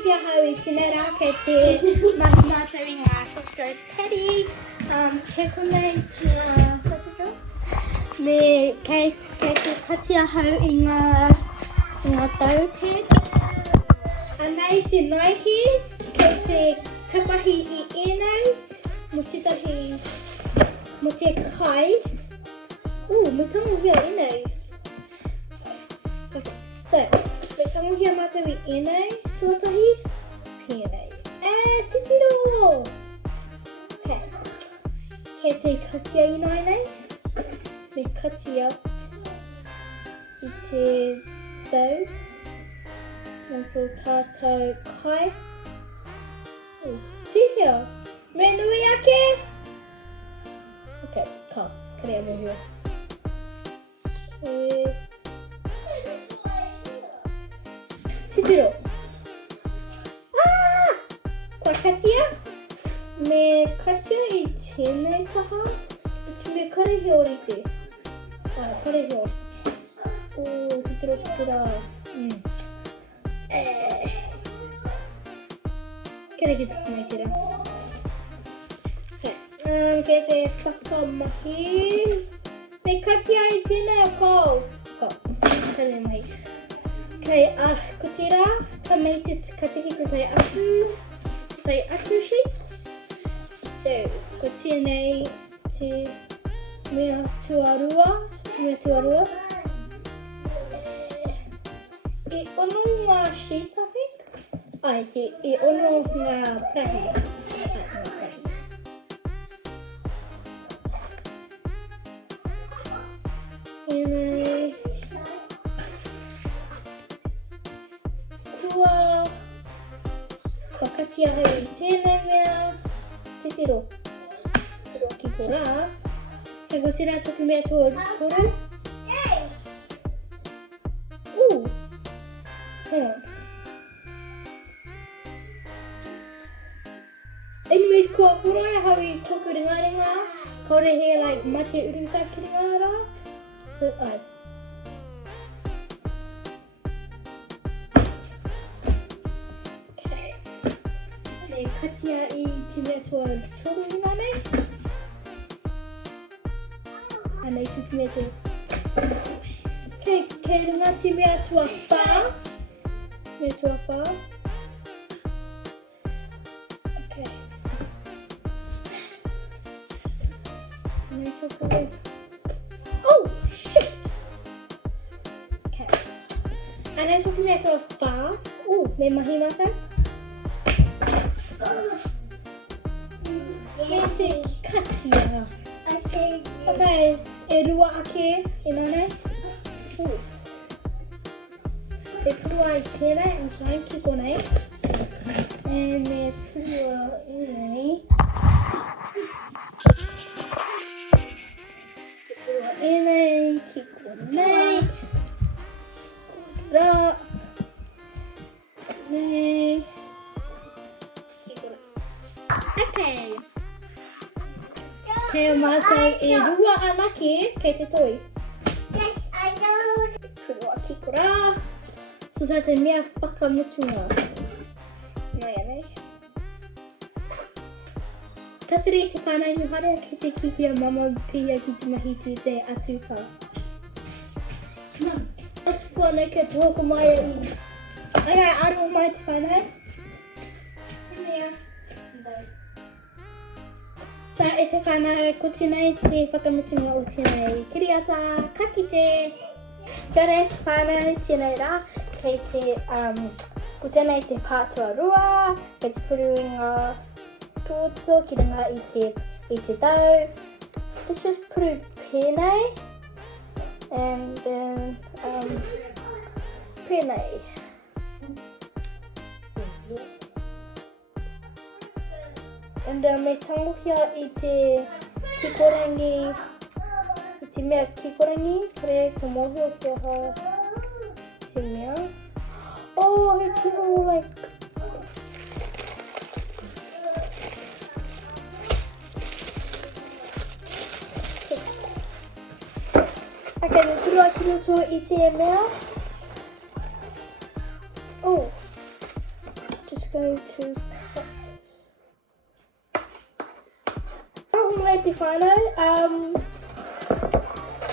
Katia Howie Sinera Katie Mathemata Inga Sausage Petty Kekumate Sausage Me Katie Katia Howie Inga Tauke Anaiti Noihi Katie Tapahi I Ene Muchitahi Muchikai Mutamu here Ene So Mutamu here Matawi Ene Tuatahi Pene Titiro Okay Katie Katia Ine Me Katia Ichi those and for Kato Kai Tihio Menuyake Okay, come over here Titiro Katia Me Katia Ichine Taha Ichime Kare Hioriti Kare Hioriti Titira. Can I get some nice here? Okay. Get a fuck machine. Make Katia it's in a call. Okay, Kutira, come make it Katiki to say after sheets. So, Kutina to me to Arua. I ono nga sheet, I think. I ono nga prahi. Kua Kakatia hai tēnei mea Titiro. Ki kora. Kei ko tira tuku mea tōru. Anyways, ko pura how we talk with ringa ko re he like mate uringa ki ringa so okay le Katia I time to toru ringa nei anei tuku me to okay ringa time to a fa me to a fa Oh shit! Okay. And as we met a far, may mahimasa. Mete Katia. Okay, Erua ake inane. Erua itera and trying to keep on it. And Erua inane. Ine, kikonei, ra, ne, okay. Kei mātou e rua anake kei te toi. Yes, I know. Kurua kiko rā. So tātou mea whakamutunga. Mai anei. Tasiri te whānau nuharea ki te kiki a mama pia ki te mahiti te atuka. Atu pōnei ka tōku mai I. Ai aro mai te whānau. Mea. Sa e te whānau ko tēnei te whakamutunga o tēnei kiriata kakite. Kia rei te whānau tēnei rā kei te ko tēnei te pātua rua, kei te puruinga tō ki runga I te tau. Let's just puru pēnei and then pēnei. And then me tangohia I te kikorangi, I te mea kikorangi, kore te mohio kia ha te mea. Oh, it's all like Okay, me puru atu roto I te mea. Oh, go to cactus. Ahumai te whānau,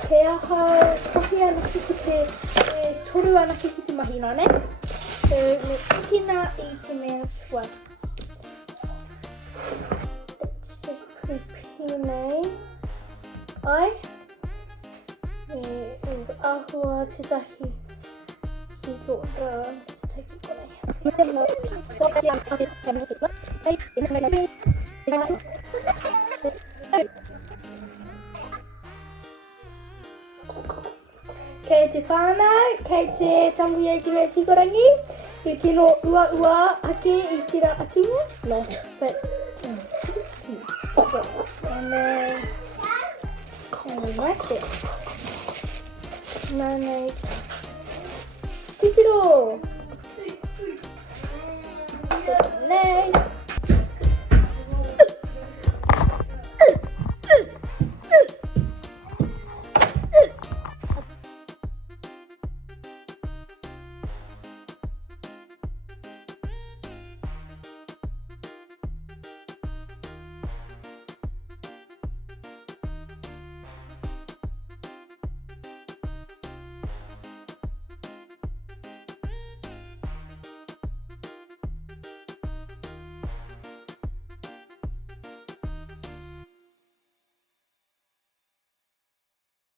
he aha tohi ana ki te toru ana ki te mahi nō, ne? So, me ikina I te mea tua. Let's just prepare nei. Ai. Me ahua te tahi. I gōra te tahi konei. Kei te whānau, kei te tangi e te mea tikorangi, I tino ua ake I tira atunga. Not, but... And then that's it. Nanei. Titiro! Nei.